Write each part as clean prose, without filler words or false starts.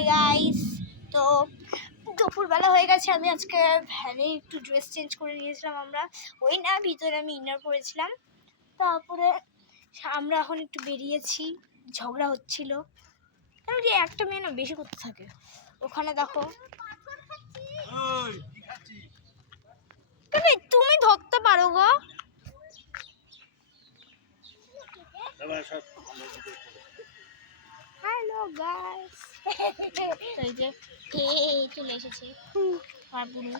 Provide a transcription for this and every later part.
Hi guys, তো দুপুরবেলা হয়ে গেছে। আমি আজকে ভ্যানে একটু ড্রেস চেঞ্জ করে নিয়েছিলাম। আমরা ওই না, ভিতরে আমি ইনার পরেছিলাম। তারপরে আমরা এখন একটু বেরিয়েছি, ঝগড়া হচ্ছিল। কারণ যে একটা মেয়ে না বেশি করতে থাকে। ওখানে দেখো, তুমি ধরতে পারো গো। হ্যালো গাইস, এই যে চলে এসেছে আর বুনু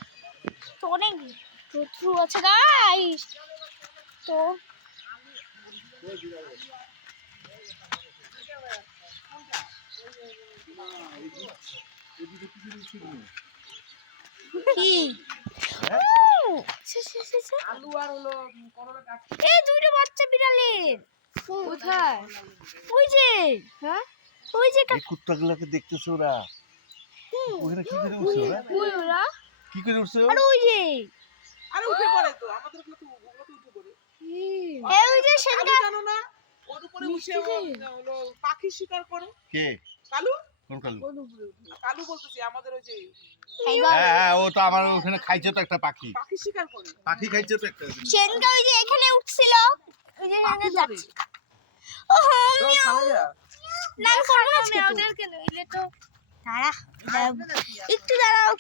তো অনেক রোদ্রু আছে গাইস। তো কি আলু আর হলো করলা কাট, এই দুইটা বাচ্চা বিড়ালের কোথায়? ওই যে, হ্যাঁ ওই যে এই কুত্তাগুলোকে দেখতেছো ওরা ওখানে কি করে উঠছে ওরা? ওই ওরা কি করে উঠছে? আরে ওই যে, আরে উঠে পড়ে তো আমাদের তো ওগুলো তো উঠে পড়ে। এই ওই যে সেটা জানো না ওর উপরে উঠে হলো পাখি শিকার করে। কে? কালু? কোন কালু? কালু বলতেছি আমাদের ওই যে হ্যাঁ, ও তো আমার ওখানে খাইছে তো একটা পাখি। পাখি শিকার করে। পাখি খাইছে তো একটা। সেনটা ওই যে এখানে উঠছিল, ওই যে এখানে যাচ্ছে। ও না করো না, ওদেরকে নইলে তো দাঁড়া একটু দাঁড়াও।